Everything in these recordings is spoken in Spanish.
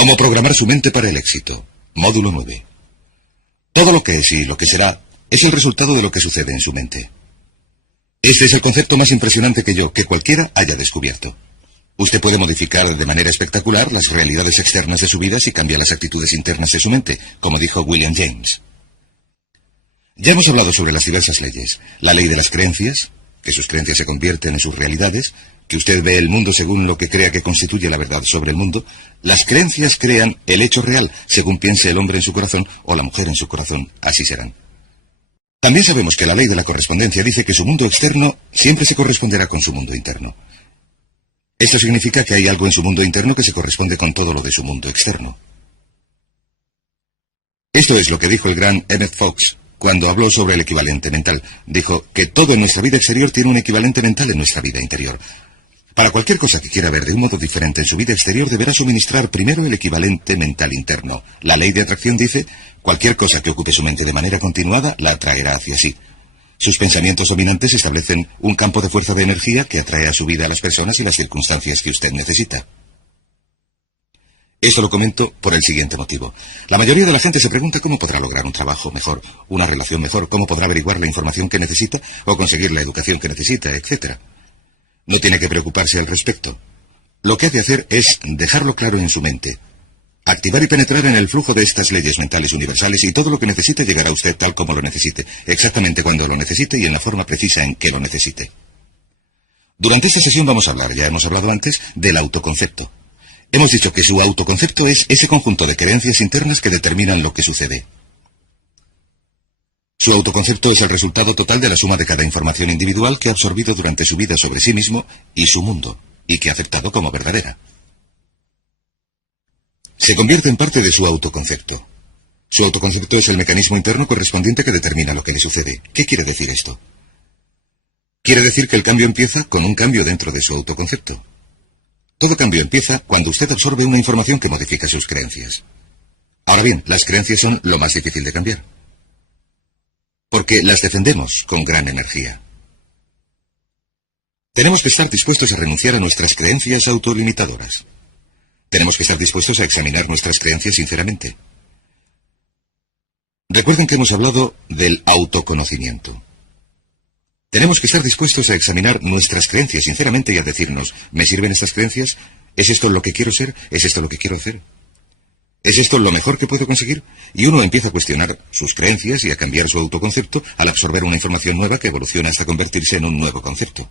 Cómo programar su mente para el éxito. Módulo 9. Todo lo que es y lo que será es el resultado de lo que sucede en su mente. Este es el concepto más impresionante que cualquiera haya descubierto. Usted puede modificar de manera espectacular las realidades externas de su vida si cambia las actitudes internas de su mente, como dijo William James. Ya hemos hablado sobre las diversas leyes. La ley de las creencias, que sus creencias se convierten en sus realidades, que usted ve el mundo según lo que crea que constituye la verdad sobre el mundo. Las creencias crean el hecho real, según piense el hombre en su corazón o la mujer en su corazón, así serán. También sabemos que la ley de la correspondencia dice que su mundo externo siempre se corresponderá con su mundo interno. Esto significa que hay algo en su mundo interno que se corresponde con todo lo de su mundo externo. Esto es lo que dijo el gran Emmett Fox cuando habló sobre el equivalente mental. Dijo que todo en nuestra vida exterior tiene un equivalente mental en nuestra vida interior. Para cualquier cosa que quiera ver de un modo diferente en su vida exterior, deberá suministrar primero el equivalente mental interno. La ley de atracción dice, cualquier cosa que ocupe su mente de manera continuada, la atraerá hacia sí. Sus pensamientos dominantes establecen un campo de fuerza de energía que atrae a su vida a las personas y las circunstancias que usted necesita. Esto lo comento por el siguiente motivo. La mayoría de la gente se pregunta cómo podrá lograr un trabajo mejor, una relación mejor, cómo podrá averiguar la información que necesita o conseguir la educación que necesita, etc. No tiene que preocuparse al respecto. Lo que ha de hacer es dejarlo claro en su mente. Activar y penetrar en el flujo de estas leyes mentales universales y todo lo que necesite llegará a usted tal como lo necesite, exactamente cuando lo necesite y en la forma precisa en que lo necesite. Durante esta sesión vamos a hablar, ya hemos hablado antes, del autoconcepto. Hemos dicho que su autoconcepto es ese conjunto de creencias internas que determinan lo que sucede. Su autoconcepto es el resultado total de la suma de cada información individual que ha absorbido durante su vida sobre sí mismo y su mundo, y que ha aceptado como verdadera. Se convierte en parte de su autoconcepto. Su autoconcepto es el mecanismo interno correspondiente que determina lo que le sucede. ¿Qué quiere decir esto? Quiere decir que el cambio empieza con un cambio dentro de su autoconcepto. Todo cambio empieza cuando usted absorbe una información que modifica sus creencias. Ahora bien, las creencias son lo más difícil de cambiar, porque las defendemos con gran energía. Tenemos que estar dispuestos a renunciar a nuestras creencias autolimitadoras. Tenemos que estar dispuestos a examinar nuestras creencias sinceramente. Recuerden que hemos hablado del autoconocimiento. Tenemos que estar dispuestos a examinar nuestras creencias sinceramente y a decirnos, ¿me sirven estas creencias? ¿Es esto lo que quiero ser? ¿Es esto lo que quiero hacer? ¿Es esto lo mejor que puedo conseguir? Y uno empieza a cuestionar sus creencias y a cambiar su autoconcepto al absorber una información nueva que evoluciona hasta convertirse en un nuevo concepto.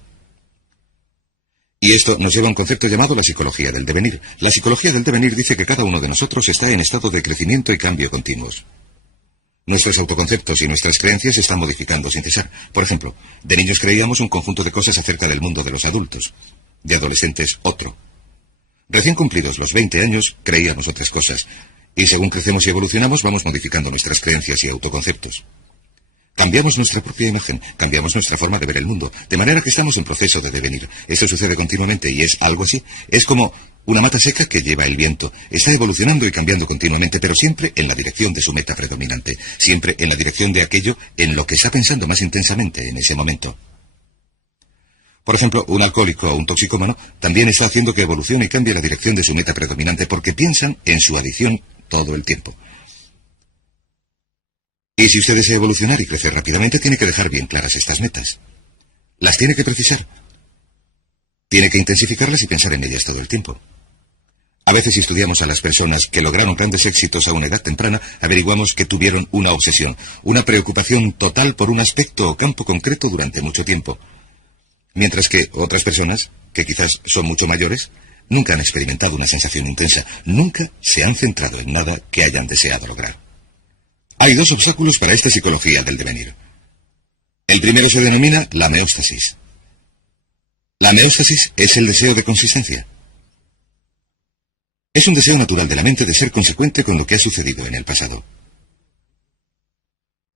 Y esto nos lleva a un concepto llamado la psicología del devenir. La psicología del devenir dice que cada uno de nosotros está en estado de crecimiento y cambio continuos. Nuestros autoconceptos y nuestras creencias se están modificando sin cesar. Por ejemplo, de niños creíamos un conjunto de cosas acerca del mundo de los adultos. De adolescentes, otro. Recién cumplidos los 20 años, creíamos otras cosas. Y según crecemos y evolucionamos, vamos modificando nuestras creencias y autoconceptos. Cambiamos nuestra propia imagen, cambiamos nuestra forma de ver el mundo, de manera que estamos en proceso de devenir. Esto sucede continuamente y es algo así. Es como una mata seca que lleva el viento. Está evolucionando y cambiando continuamente, pero siempre en la dirección de su meta predominante. Siempre en la dirección de aquello en lo que está pensando más intensamente en ese momento. Por ejemplo, un alcohólico o un toxicómano también está haciendo que evolucione y cambie la dirección de su meta predominante porque piensan en su adicción todo el tiempo. Y si usted desea evolucionar y crecer rápidamente, tiene que dejar bien claras estas metas. Las tiene que precisar. Tiene que intensificarlas y pensar en ellas todo el tiempo. A veces, si estudiamos a las personas que lograron grandes éxitos a una edad temprana, averiguamos que tuvieron una obsesión, una preocupación total por un aspecto o campo concreto durante mucho tiempo. Mientras que otras personas, que quizás son mucho mayores, nunca han experimentado una sensación intensa, nunca se han centrado en nada que hayan deseado lograr. Hay dos obstáculos para esta psicología del devenir. El primero se denomina la meóstasis. La meóstasis es el deseo de consistencia. Es un deseo natural de la mente de ser consecuente con lo que ha sucedido en el pasado.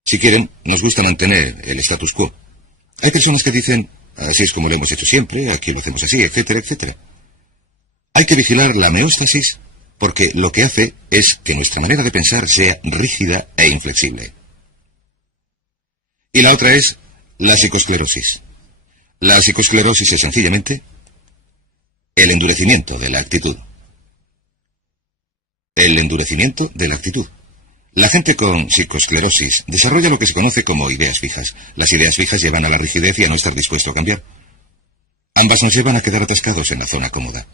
Si quieren, nos gusta mantener el status quo. Hay personas que dicen, así es como lo hemos hecho siempre, aquí lo hacemos así, etcétera, etcétera. Hay que vigilar la meóstasis porque lo que hace es que nuestra manera de pensar sea rígida e inflexible. Y la otra es la psicosclerosis. La psicosclerosis es sencillamente el endurecimiento de la actitud. El endurecimiento de la actitud. La gente con psicoesclerosis desarrolla lo que se conoce como ideas fijas. Las ideas fijas llevan a la rigidez y a no estar dispuesto a cambiar. Ambas nos llevan a quedar atascados en la zona cómoda.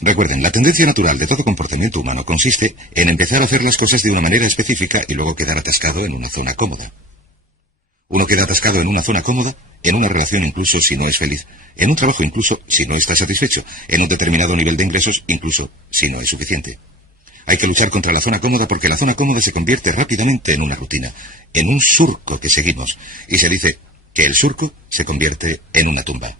Recuerden, la tendencia natural de todo comportamiento humano consiste en empezar a hacer las cosas de una manera específica y luego quedar atascado en una zona cómoda. Uno queda atascado en una zona cómoda, en una relación incluso si no es feliz, en un trabajo incluso si no está satisfecho, en un determinado nivel de ingresos incluso si no es suficiente. Hay que luchar contra la zona cómoda porque la zona cómoda se convierte rápidamente en una rutina, en un surco que seguimos, y se dice que el surco se convierte en una tumba.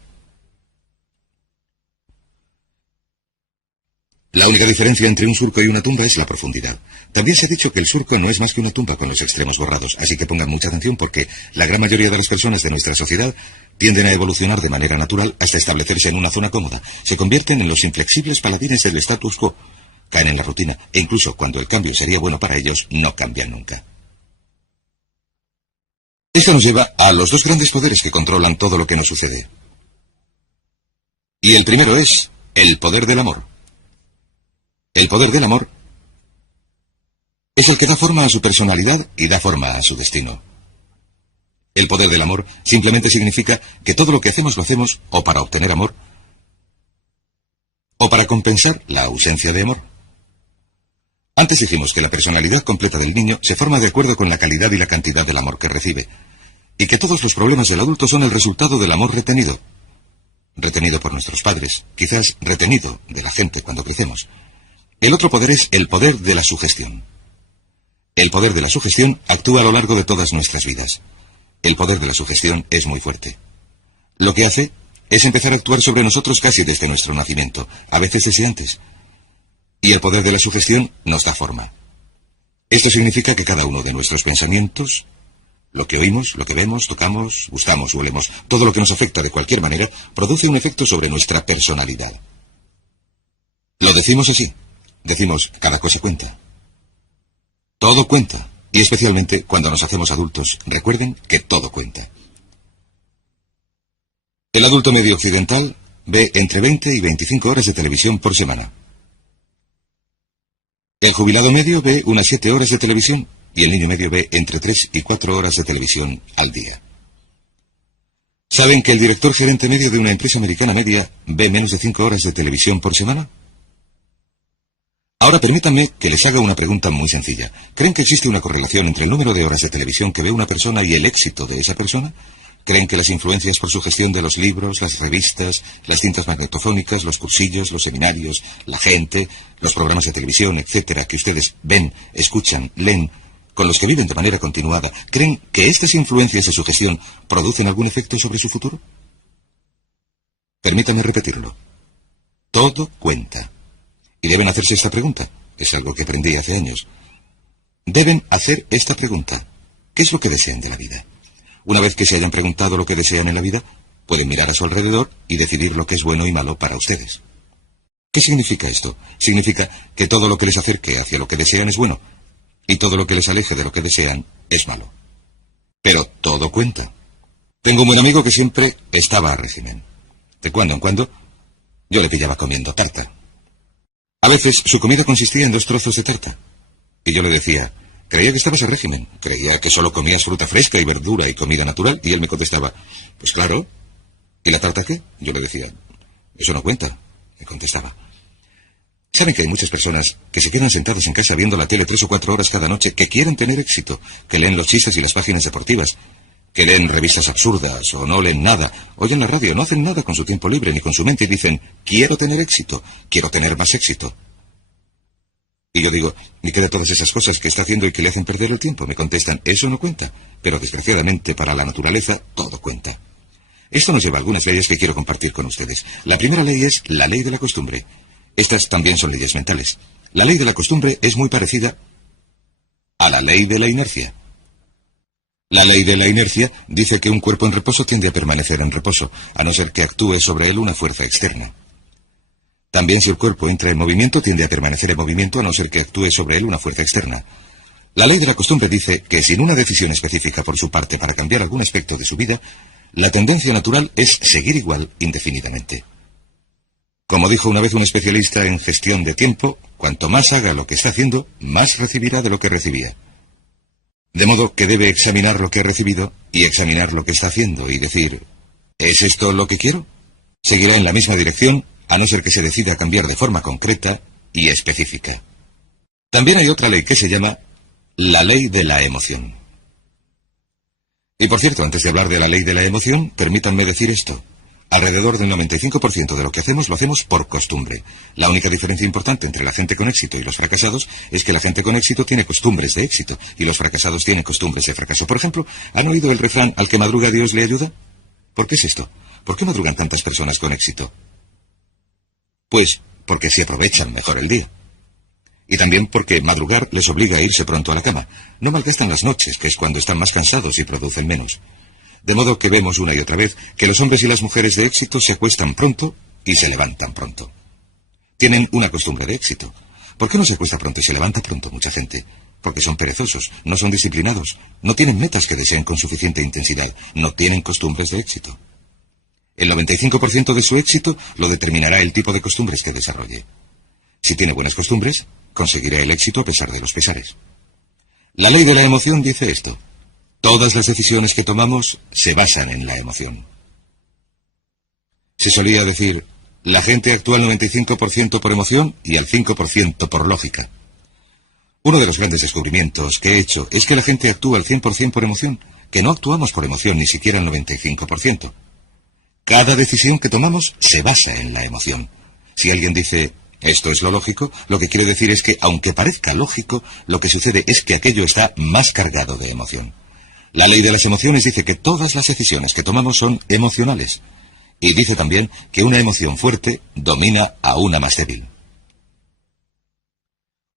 La única diferencia entre un surco y una tumba es la profundidad. También se ha dicho que el surco no es más que una tumba con los extremos borrados, así que pongan mucha atención porque la gran mayoría de las personas de nuestra sociedad tienden a evolucionar de manera natural hasta establecerse en una zona cómoda. Se convierten en los inflexibles paladines del status quo, caen en la rutina e incluso cuando el cambio sería bueno para ellos, no cambian nunca. Esto nos lleva a los dos grandes poderes que controlan todo lo que nos sucede. Y el primero es el poder del amor. El poder del amor es el que da forma a su personalidad y da forma a su destino. El poder del amor simplemente significa que todo lo que hacemos lo hacemos o para obtener amor o para compensar la ausencia de amor. Antes dijimos que la personalidad completa del niño se forma de acuerdo con la calidad y la cantidad del amor que recibe, y que todos los problemas del adulto son el resultado del amor retenido. Retenido por nuestros padres, quizás retenido de la gente cuando crecemos. El otro poder es el poder de la sugestión. El poder de la sugestión actúa a lo largo de todas nuestras vidas. El poder de la sugestión es muy fuerte. Lo que hace es empezar a actuar sobre nosotros casi desde nuestro nacimiento, a veces desde antes. Y el poder de la sugestión nos da forma. Esto significa que cada uno de nuestros pensamientos, lo que oímos, lo que vemos, tocamos, gustamos o olemos, todo lo que nos afecta de cualquier manera, produce un efecto sobre nuestra personalidad. Lo decimos así. Decimos, cada cosa cuenta. Todo cuenta. Y especialmente cuando nos hacemos adultos, recuerden que todo cuenta. El adulto medio occidental ve entre 20 y 25 horas de televisión por semana. El jubilado medio ve unas 7 horas de televisión y el niño medio ve entre 3 y 4 horas de televisión al día. ¿Saben que el director gerente medio de una empresa americana media ve menos de 5 horas de televisión por semana? Ahora permítanme que les haga una pregunta muy sencilla. ¿Creen que existe una correlación entre el número de horas de televisión que ve una persona y el éxito de esa persona? ¿Creen que las influencias por su gestión de los libros, las revistas, las cintas magnetofónicas, los cursillos, los seminarios, la gente, los programas de televisión, etcétera, que ustedes ven, escuchan, leen, con los que viven de manera continuada, creen que estas influencias de su gestión producen algún efecto sobre su futuro? Permítanme repetirlo. Todo cuenta. Y deben hacerse esta pregunta. Es algo que aprendí hace años. Deben hacer esta pregunta. ¿Qué es lo que desean de la vida? Una vez que se hayan preguntado lo que desean en la vida, pueden mirar a su alrededor y decidir lo que es bueno y malo para ustedes. ¿Qué significa esto? Significa que todo lo que les acerque hacia lo que desean es bueno, y todo lo que les aleje de lo que desean es malo. Pero todo cuenta. Tengo un buen amigo que siempre estaba a régimen. De cuando en cuando, yo le pillaba comiendo tarta. A veces su comida consistía en 2 trozos de tarta. Y yo le decía, creía que estabas a régimen, creía que solo comías fruta fresca y verdura y comida natural. Y él me contestaba, pues claro. ¿Y la tarta qué? Yo le decía, eso no cuenta, me contestaba. ¿Saben que hay muchas personas que se quedan sentadas en casa viendo la tele 3 o 4 horas cada noche, que quieren tener éxito, que leen los chistes y las páginas deportivas, que leen revistas absurdas o no leen nada, oyen la radio, no hacen nada con su tiempo libre ni con su mente y dicen, quiero tener éxito, quiero tener más éxito? Y yo digo, ¿y qué de todas esas cosas que está haciendo y que le hacen perder el tiempo? Me contestan, eso no cuenta, pero desgraciadamente para la naturaleza todo cuenta. Esto nos lleva a algunas leyes que quiero compartir con ustedes. La primera ley es la ley de la costumbre. Estas también son leyes mentales. La ley de la costumbre es muy parecida a la ley de la inercia. La ley de la inercia dice que un cuerpo en reposo tiende a permanecer en reposo, a no ser que actúe sobre él una fuerza externa. También si el cuerpo entra en movimiento, tiende a permanecer en movimiento, a no ser que actúe sobre él una fuerza externa. La ley de la costumbre dice que sin una decisión específica por su parte para cambiar algún aspecto de su vida, la tendencia natural es seguir igual indefinidamente. Como dijo una vez un especialista en gestión de tiempo, cuanto más haga lo que está haciendo, más recibirá de lo que recibía. De modo que debe examinar lo que ha recibido y examinar lo que está haciendo y decir, ¿es esto lo que quiero? Seguirá en la misma dirección, a no ser que se decida a cambiar de forma concreta y específica. También hay otra ley que se llama la ley de la emoción. Y por cierto, antes de hablar de la ley de la emoción, permítanme decir esto. Alrededor del 95% de lo que hacemos lo hacemos por costumbre. La única diferencia importante entre la gente con éxito y los fracasados es que la gente con éxito tiene costumbres de éxito y los fracasados tienen costumbres de fracaso. Por ejemplo, ¿han oído el refrán al que madruga Dios le ayuda? ¿Por qué es esto? ¿Por qué madrugan tantas personas con éxito? Pues porque se aprovechan mejor el día. Y también porque madrugar les obliga a irse pronto a la cama. No malgastan las noches, que es cuando están más cansados y producen menos. De modo que vemos una y otra vez que los hombres y las mujeres de éxito se acuestan pronto y se levantan pronto. Tienen una costumbre de éxito. ¿Por qué no se acuesta pronto y se levanta pronto mucha gente? Porque son perezosos, no son disciplinados, no tienen metas que deseen con suficiente intensidad, no tienen costumbres de éxito. El 95% de su éxito lo determinará el tipo de costumbres que desarrolle. Si tiene buenas costumbres, conseguirá el éxito a pesar de los pesares. La ley de la emoción dice esto. Todas las decisiones que tomamos se basan en la emoción. Se solía decir, la gente actúa al 95% por emoción y al 5% por lógica. Uno de los grandes descubrimientos que he hecho es que la gente actúa al 100% por emoción, que no actuamos por emoción ni siquiera al 95%. Cada decisión que tomamos se basa en la emoción. Si alguien dice, esto es lo lógico, lo que quiere decir es que, aunque parezca lógico, lo que sucede es que aquello está más cargado de emoción. La ley de las emociones dice que todas las decisiones que tomamos son emocionales. Y dice también que una emoción fuerte domina a una más débil.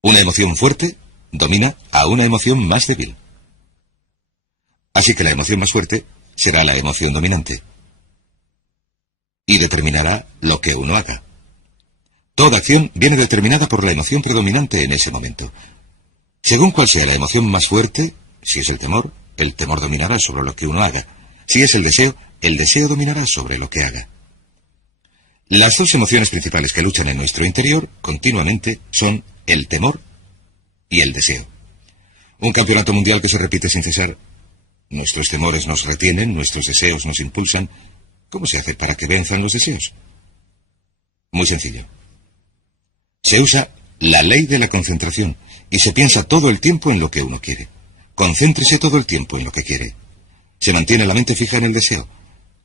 Una emoción fuerte domina a una emoción más débil. Así que la emoción más fuerte será la emoción dominante. Y determinará lo que uno haga. Toda acción viene determinada por la emoción predominante en ese momento. Según cuál sea la emoción más fuerte, si es el temor dominará sobre lo que uno haga. Si es el deseo dominará sobre lo que haga. Las dos emociones principales que luchan en nuestro interior continuamente son el temor y el deseo. Un campeonato mundial que se repite sin cesar. Nuestros temores nos retienen, nuestros deseos nos impulsan. ¿Cómo se hace para que venzan los deseos? Muy sencillo. Se usa la ley de la concentración y se piensa todo el tiempo en lo que uno quiere. Concéntrese todo el tiempo en lo que quiere. Se mantiene la mente fija en el deseo.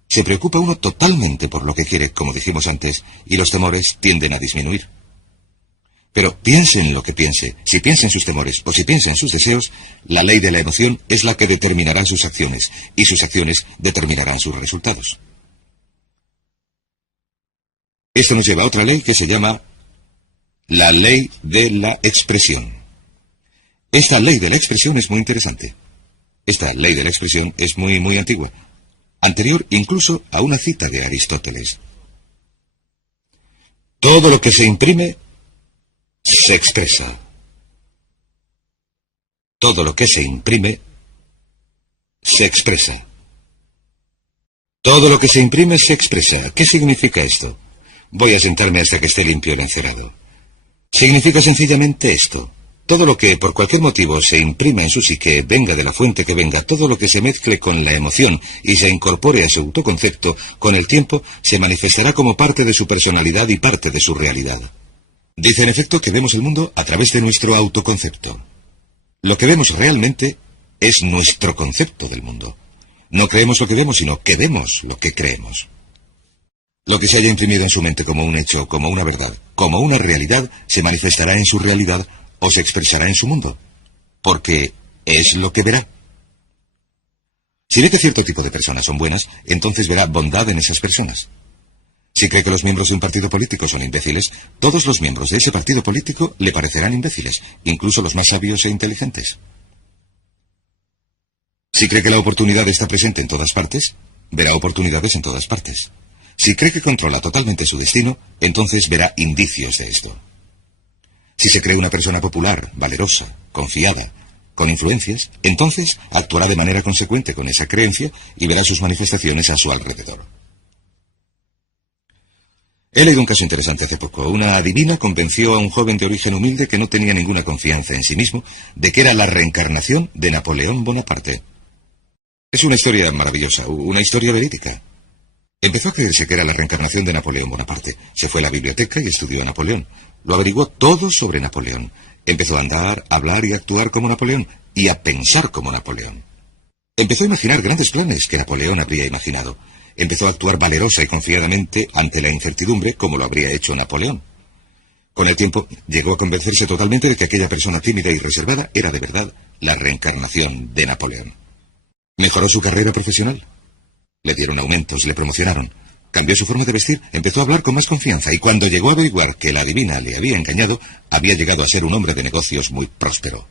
Se preocupa uno totalmente por lo que quiere, como dijimos antes, y los temores tienden a disminuir. Pero piense en lo que piense, si piensa en sus temores o si piensa en sus deseos, la ley de la emoción es la que determinará sus acciones, y sus acciones determinarán sus resultados. Esto nos lleva a otra ley que se llama la ley de la expresión. Esta ley de la expresión es muy interesante. Esta ley de la expresión es muy antigua, anterior incluso a una cita de Aristóteles. Todo lo que se imprime se expresa. Todo lo que se imprime se expresa. Todo lo que se imprime se expresa. ¿Qué significa esto? Voy a sentarme hasta que esté limpio el encerado. Significa sencillamente esto. Todo lo que, por cualquier motivo, se imprima en su psique, venga de la fuente que venga, todo lo que se mezcle con la emoción y se incorpore a su autoconcepto, con el tiempo se manifestará como parte de su personalidad y parte de su realidad. Dice en efecto que vemos el mundo a través de nuestro autoconcepto. Lo que vemos realmente es nuestro concepto del mundo. No creemos lo que vemos, sino que vemos lo que creemos. Lo que se haya imprimido en su mente como un hecho, como una verdad, como una realidad, se manifestará en su realidad o se expresará en su mundo, porque es lo que verá. Si ve que cierto tipo de personas son buenas, entonces verá bondad en esas personas. Si cree que los miembros de un partido político son imbéciles, todos los miembros de ese partido político le parecerán imbéciles, incluso los más sabios e inteligentes. Si cree que la oportunidad está presente en todas partes, verá oportunidades en todas partes. Si cree que controla totalmente su destino, entonces verá indicios de esto. Si se cree una persona popular, valerosa, confiada, con influencias, entonces actuará de manera consecuente con esa creencia y verá sus manifestaciones a su alrededor. He leído un caso interesante hace poco. Una adivina convenció a un joven de origen humilde que no tenía ninguna confianza en sí mismo de que era la reencarnación de Napoleón Bonaparte. Es una historia maravillosa, una historia verídica. Empezó a creerse que era la reencarnación de Napoleón Bonaparte. Se fue a la biblioteca y estudió a Napoleón. Lo averiguó todo sobre Napoleón. Empezó a andar, a hablar y a actuar como Napoleón, y a pensar como Napoleón. Empezó a imaginar grandes planes que Napoleón habría imaginado. Empezó a actuar valerosa y confiadamente ante la incertidumbre como lo habría hecho Napoleón. Con el tiempo llegó a convencerse totalmente de que aquella persona tímida y reservada era de verdad la reencarnación de Napoleón. Mejoró su carrera profesional. Le dieron aumentos, le promocionaron. Cambió su forma de vestir, empezó a hablar con más confianza y cuando llegó a averiguar que la adivina le había engañado, había llegado a ser un hombre de negocios muy próspero.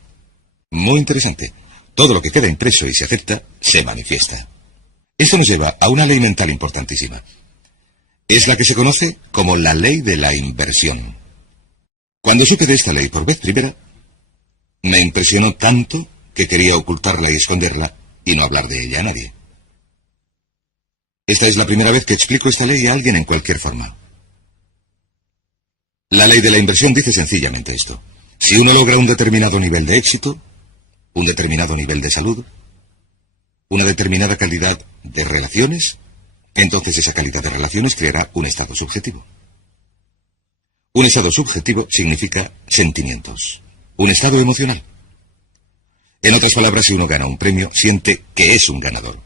Muy interesante. Todo lo que queda impreso y se acepta, se manifiesta. Esto nos lleva a una ley mental importantísima. Es la que se conoce como la ley de la inversión. Cuando supe de esta ley por vez primera, me impresionó tanto que quería ocultarla y esconderla y no hablar de ella a nadie. Esta es la primera vez que explico esta ley a alguien en cualquier forma. La ley de la inversión dice sencillamente esto. Si uno logra un determinado nivel de éxito, un determinado nivel de salud, una determinada calidad de relaciones, entonces esa calidad de relaciones creará un estado subjetivo. Un estado subjetivo significa sentimientos, un estado emocional. En otras palabras, si uno gana un premio, siente que es un ganador.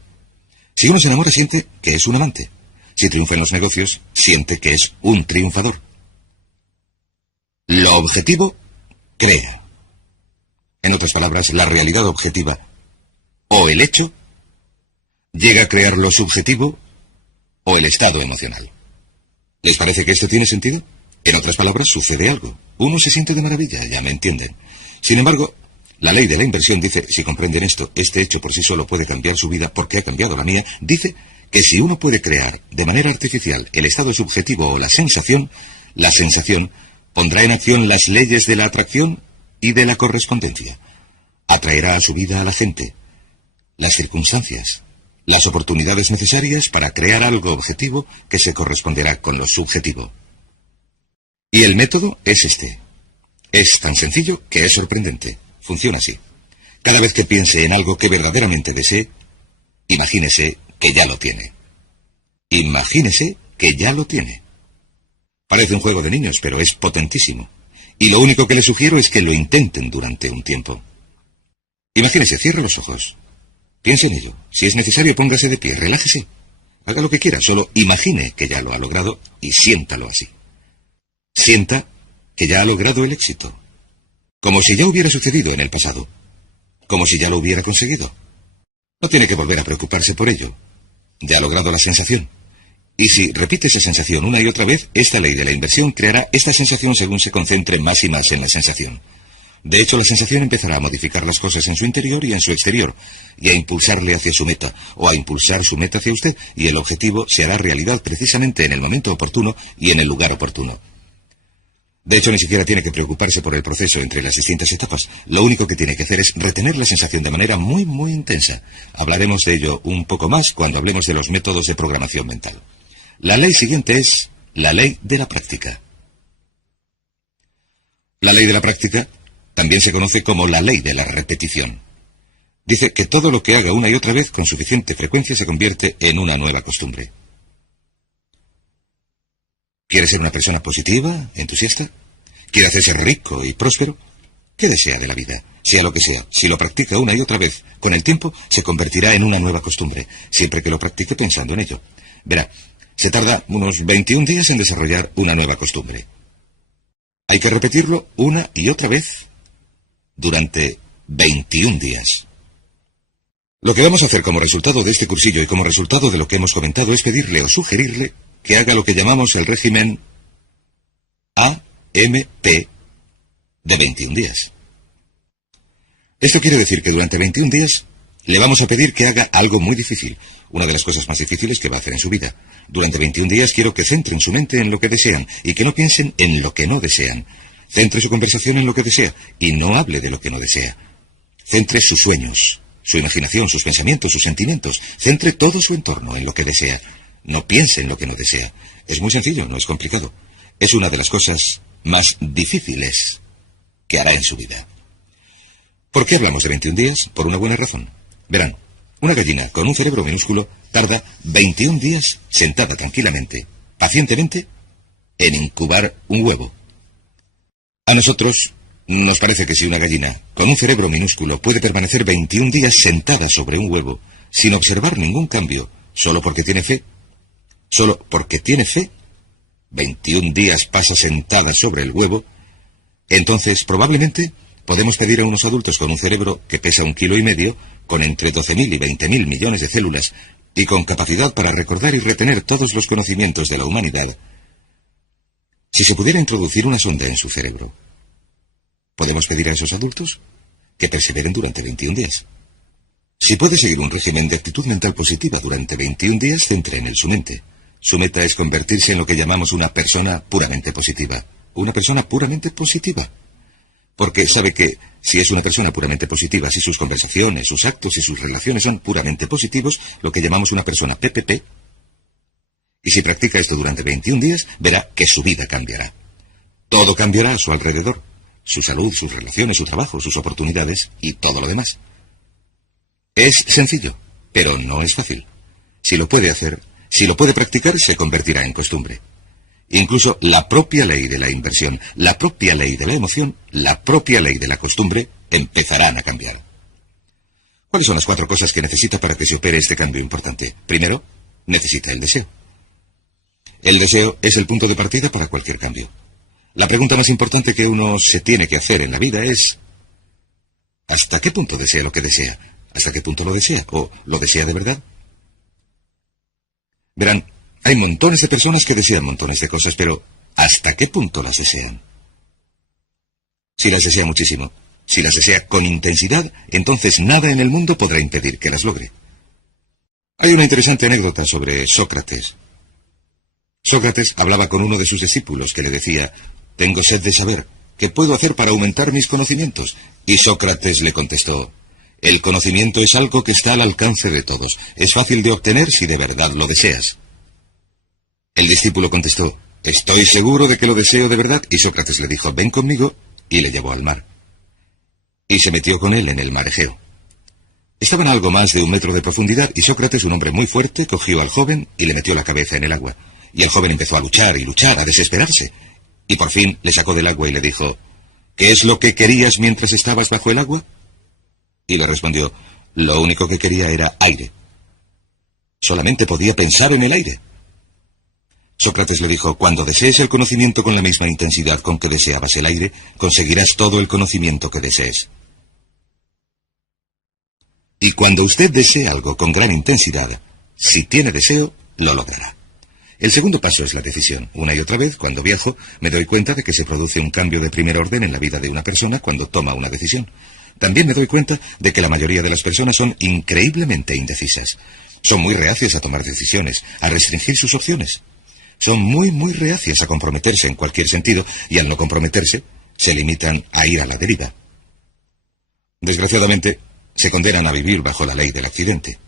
Si uno se enamora, siente que es un amante. Si triunfa en los negocios, siente que es un triunfador. Lo objetivo crea. En otras palabras, la realidad objetiva o el hecho llega a crear lo subjetivo o el estado emocional. ¿Les parece que esto tiene sentido? En otras palabras, sucede algo. Uno se siente de maravilla, ya me entienden. Sin embargo, la ley de la inversión dice, si comprenden esto, este hecho por sí solo puede cambiar su vida porque ha cambiado la mía, dice que si uno puede crear de manera artificial el estado subjetivo o la sensación pondrá en acción las leyes de la atracción y de la correspondencia. Atraerá a su vida a la gente, las circunstancias, las oportunidades necesarias para crear algo objetivo que se corresponderá con lo subjetivo. Y el método es este. Es tan sencillo que es sorprendente. Funciona así. Cada vez que piense en algo que verdaderamente desee, imagínese que ya lo tiene. Imagínese que ya lo tiene. Parece un juego de niños, pero es potentísimo. Y lo único que les sugiero es que lo intenten durante un tiempo. Imagínese, cierre los ojos. Piense en ello. Si es necesario, póngase de pie, relájese. Haga lo que quiera, solo imagine que ya lo ha logrado y siéntalo así. Sienta que ya ha logrado el éxito. Como si ya hubiera sucedido en el pasado. Como si ya lo hubiera conseguido. No tiene que volver a preocuparse por ello. Ya ha logrado la sensación. Y si repite esa sensación una y otra vez, esta ley de la inversión creará esta sensación según se concentre más y más en la sensación. De hecho, la sensación empezará a modificar las cosas en su interior y en su exterior, y a impulsarle hacia su meta, o a impulsar su meta hacia usted, y el objetivo se hará realidad precisamente en el momento oportuno y en el lugar oportuno. De hecho, ni siquiera tiene que preocuparse por el proceso entre las distintas etapas. Lo único que tiene que hacer es retener la sensación de manera muy, muy intensa. Hablaremos de ello un poco más cuando hablemos de los métodos de programación mental. La ley siguiente es la ley de la práctica. La ley de la práctica también se conoce como la ley de la repetición. Dice que todo lo que haga una y otra vez con suficiente frecuencia se convierte en una nueva costumbre. ¿Quiere ser una persona positiva, entusiasta? ¿Quiere hacerse rico y próspero? ¿Qué desea de la vida? Sea lo que sea, si lo practica una y otra vez, con el tiempo se convertirá en una nueva costumbre, siempre que lo practique pensando en ello. Verá, se tarda unos 21 días en desarrollar una nueva costumbre. Hay que repetirlo una y otra vez durante 21 días. Lo que vamos a hacer como resultado de este cursillo y como resultado de lo que hemos comentado es pedirle o sugerirle que haga lo que llamamos el régimen AMP de 21 días. Esto quiere decir que durante 21 días le vamos a pedir que haga algo muy difícil, una de las cosas más difíciles que va a hacer en su vida. Durante 21 días quiero que centren su mente en lo que desean y que no piensen en lo que no desean. Centre su conversación en lo que desea y no hable de lo que no desea. Centre sus sueños, su imaginación, sus pensamientos, sus sentimientos. Centre todo su entorno en lo que desea. No piense en lo que no desea. Es muy sencillo, no es complicado. Es una de las cosas más difíciles que hará en su vida. ¿Por qué hablamos de 21 días? Por una buena razón. Verán, una gallina con un cerebro minúsculo tarda 21 días sentada tranquilamente, pacientemente, en incubar un huevo. A nosotros nos parece que si una gallina con un cerebro minúsculo puede permanecer 21 días sentada sobre un huevo sin observar ningún cambio, solo porque tiene fe, 21 días pasa sentada sobre el huevo, entonces probablemente podemos pedir a unos adultos con un cerebro que pesa 1,5 kilos, con entre 12.000 y 20.000 millones de células y con capacidad para recordar y retener todos los conocimientos de la humanidad. Si se pudiera introducir una sonda en su cerebro, podemos pedir a esos adultos que perseveren durante 21 días. Si puede seguir un régimen de actitud mental positiva durante 21 días, centre en él su mente. Su meta es convertirse en lo que llamamos una persona puramente positiva. Una persona puramente positiva. Porque sabe que si es una persona puramente positiva, si sus conversaciones, sus actos y sus relaciones son puramente positivos, lo que llamamos una persona PPP, y si practica esto durante 21 días, verá que su vida cambiará. Todo cambiará a su alrededor. Su salud, sus relaciones, su trabajo, sus oportunidades y todo lo demás. Es sencillo, pero no es fácil. Si lo puede hacer, si lo puede practicar, se convertirá en costumbre. Incluso la propia ley de la inversión, la propia ley de la emoción, la propia ley de la costumbre empezarán a cambiar. ¿Cuáles son las 4 cosas que necesita para que se opere este cambio importante? Primero, necesita el deseo. El deseo es el punto de partida para cualquier cambio. La pregunta más importante que uno se tiene que hacer en la vida es: ¿hasta qué punto desea lo que desea? ¿Hasta qué punto lo desea? ¿O lo desea de verdad? Verán, hay montones de personas que desean montones de cosas, pero ¿hasta qué punto las desean? Si las desea muchísimo, si las desea con intensidad, entonces nada en el mundo podrá impedir que las logre. Hay una interesante anécdota sobre Sócrates. Sócrates hablaba con uno de sus discípulos que le decía: «Tengo sed de saber, ¿qué puedo hacer para aumentar mis conocimientos?» Y Sócrates le contestó: «El conocimiento es algo que está al alcance de todos. Es fácil de obtener si de verdad lo deseas». El discípulo contestó: «Estoy seguro de que lo deseo de verdad». Y Sócrates le dijo: «Ven conmigo», y le llevó al mar. Y se metió con él en el mar Egeo. Estaban a algo más de 1 metro de profundidad, y Sócrates, un hombre muy fuerte, cogió al joven y le metió la cabeza en el agua. Y el joven empezó a luchar y luchar, a desesperarse. Y por fin le sacó del agua y le dijo: «¿Qué es lo que querías mientras estabas bajo el agua?» Y le respondió: «Lo único que quería era aire. Solamente podía pensar en el aire». Sócrates le dijo: «Cuando desees el conocimiento con la misma intensidad con que deseabas el aire, conseguirás todo el conocimiento que desees. Y cuando usted desee algo con gran intensidad, si tiene deseo, lo logrará». El segundo paso es la decisión. Una y otra vez, cuando viajo, me doy cuenta de que se produce un cambio de primer orden en la vida de una persona cuando toma una decisión. También me doy cuenta de que la mayoría de las personas son increíblemente indecisas. Son muy reacias a tomar decisiones, a restringir sus opciones. Son muy, muy reacias a comprometerse en cualquier sentido, y al no comprometerse, se limitan a ir a la deriva. Desgraciadamente, se condenan a vivir bajo la ley del accidente.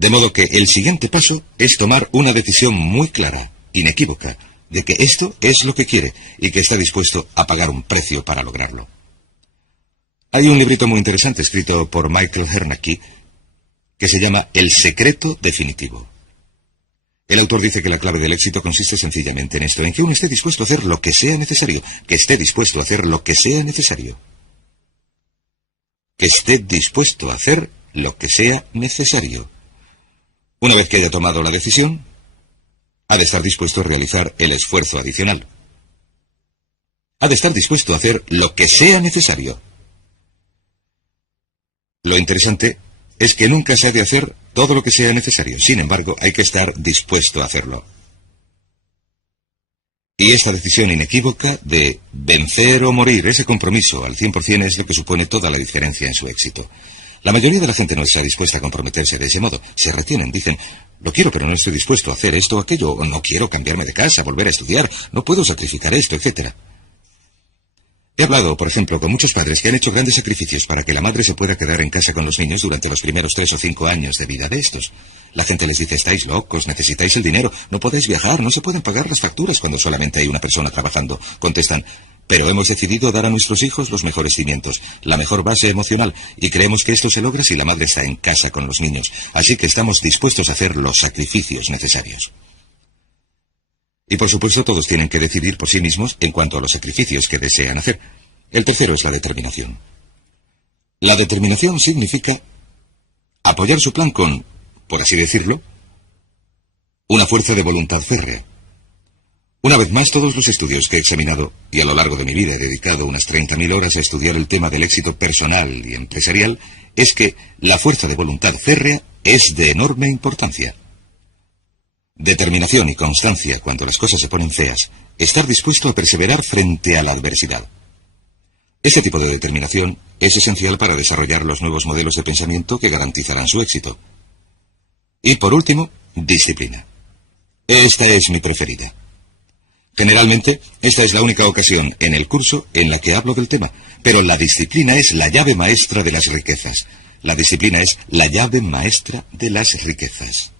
De modo que el siguiente paso es tomar una decisión muy clara, inequívoca, de que esto es lo que quiere y que está dispuesto a pagar un precio para lograrlo. Hay un librito muy interesante escrito por Michael Hernacki que se llama El secreto definitivo. El autor dice que la clave del éxito consiste sencillamente en esto, en que uno esté dispuesto a hacer lo que sea necesario, que esté dispuesto a hacer lo que sea necesario. Que esté dispuesto a hacer lo que sea necesario. Una vez que haya tomado la decisión, ha de estar dispuesto a realizar el esfuerzo adicional. Ha de estar dispuesto a hacer lo que sea necesario. Lo interesante es que nunca se ha de hacer todo lo que sea necesario. Sin embargo, hay que estar dispuesto a hacerlo. Y esta decisión inequívoca de vencer o morir, ese compromiso al 100% es lo que supone toda la diferencia en su éxito. La mayoría de la gente no está dispuesta a comprometerse de ese modo. Se retienen, dicen: «Lo quiero, pero no estoy dispuesto a hacer esto o aquello», o «no quiero cambiarme de casa, volver a estudiar, no puedo sacrificar esto», etc. He hablado, por ejemplo, con muchos padres que han hecho grandes sacrificios para que la madre se pueda quedar en casa con los niños durante los primeros 3 o 5 años de vida de estos. La gente les dice, estáis locos, necesitáis el dinero, no podéis viajar, no se pueden pagar las facturas cuando solamente hay una persona trabajando. Contestan, pero hemos decidido dar a nuestros hijos los mejores cimientos, la mejor base emocional, y creemos que esto se logra si la madre está en casa con los niños. Así que estamos dispuestos a hacer los sacrificios necesarios. Y por supuesto todos tienen que decidir por sí mismos en cuanto a los sacrificios que desean hacer. El tercero es la determinación. La determinación significa apoyar su plan con, por así decirlo, una fuerza de voluntad férrea. Una vez más, todos los estudios que he examinado, y a lo largo de mi vida he dedicado unas 30.000 horas a estudiar el tema del éxito personal y empresarial, es que la fuerza de voluntad férrea es de enorme importancia. Determinación y constancia cuando las cosas se ponen feas, estar dispuesto a perseverar frente a la adversidad. Este tipo de determinación es esencial para desarrollar los nuevos modelos de pensamiento que garantizarán su éxito. Y por último, disciplina. Esta es mi preferida. Generalmente, esta es la única ocasión en el curso en la que hablo del tema, pero la disciplina es la llave maestra de las riquezas. La disciplina es la llave maestra de las riquezas.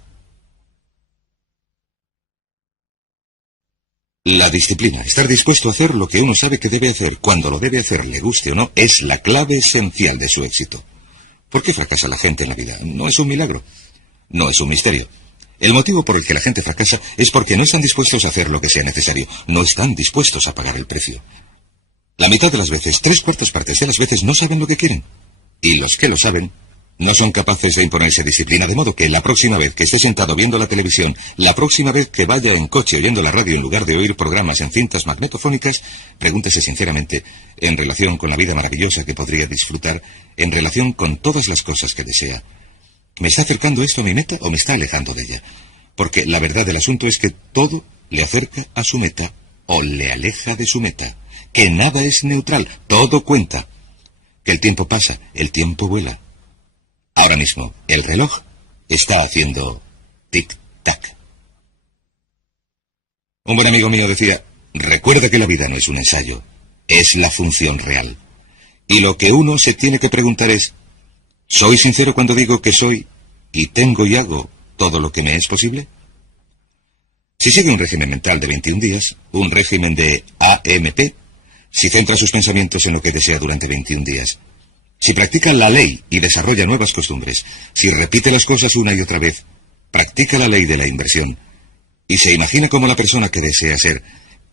La disciplina, estar dispuesto a hacer lo que uno sabe que debe hacer, cuando lo debe hacer, le guste o no, es la clave esencial de su éxito. ¿Por qué fracasa la gente en la vida? No es un milagro, no es un misterio. El motivo por el que la gente fracasa es porque no están dispuestos a hacer lo que sea necesario, no están dispuestos a pagar el precio. La mitad de las veces, 3/4 partes de las veces, no saben lo que quieren. Y los que lo saben, no son capaces de imponerse disciplina, de modo que la próxima vez que esté sentado viendo la televisión, la próxima vez que vaya en coche oyendo la radio en lugar de oír programas en cintas magnetofónicas, pregúntese sinceramente, en relación con la vida maravillosa que podría disfrutar, en relación con todas las cosas que desea, ¿me está acercando esto a mi meta o me está alejando de ella? Porque la verdad del asunto es que todo le acerca a su meta o le aleja de su meta, que nada es neutral, todo cuenta, que el tiempo pasa, el tiempo vuela. Ahora mismo, el reloj está haciendo tic-tac. Un buen amigo mío decía, recuerda que la vida no es un ensayo, es la función real. Y lo que uno se tiene que preguntar es, ¿soy sincero cuando digo que soy y tengo y hago todo lo que me es posible? Si sigue un régimen mental de 21 días, un régimen de AMP, si centra sus pensamientos en lo que desea durante 21 días, si practica la ley y desarrolla nuevas costumbres, si repite las cosas una y otra vez, practica la ley de la inversión, y se imagina como la persona que desea ser,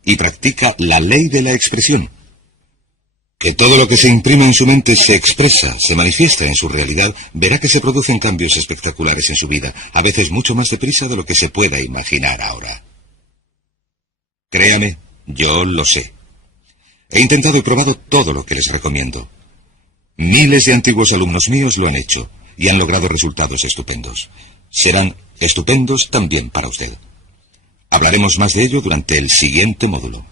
y practica la ley de la expresión, que todo lo que se imprime en su mente se expresa, se manifiesta en su realidad, verá que se producen cambios espectaculares en su vida, a veces mucho más deprisa de lo que se pueda imaginar ahora. Créame, yo lo sé. He intentado y probado todo lo que les recomiendo. Miles de antiguos alumnos míos lo han hecho y han logrado resultados estupendos. Serán estupendos también para usted. Hablaremos más de ello durante el siguiente módulo.